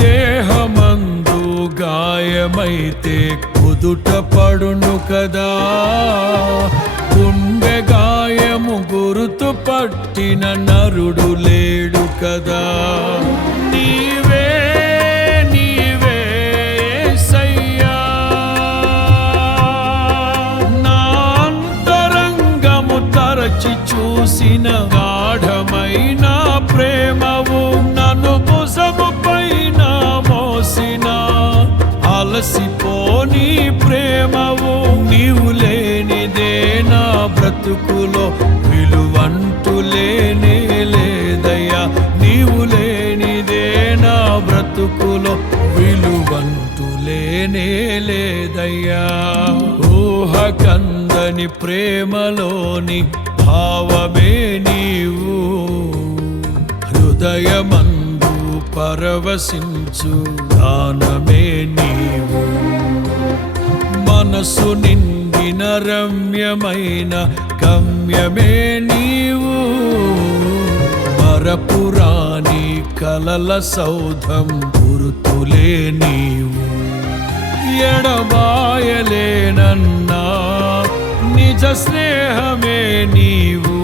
దేహమందు గాయమైతే కుదుట పడును కదా, గుండె గాయము గురుతు పట్టిన నరుడు లేడు కదా. నీవే నీవే యేసయ్యా, నా అంతరంగము తరచి చూసిన గాఢమైన ప్రేమవు, నన్ను భుజము పైన మోసిన అలసిపోని ప్రేమవు. నీవు లేనిదే నా బ్రతుకులో విలువంటూ లేనే లేదయ్యా, నీవు లేనిదే నా బ్రతుకులో విలువంటూ లేనే లేదయ్యా. ఊహకందని ప్రేమలోని భావమే నీవు, హృదయమందు పరవశించు గానమే నీవు. మనసు నిండిన రమ్యమైన గమ్యమే నీవు, మరపురాని కలల సౌధం గురుతులే నీవు. ఎడబాయలేనన్నా నిజ స్నేహమే నీవు,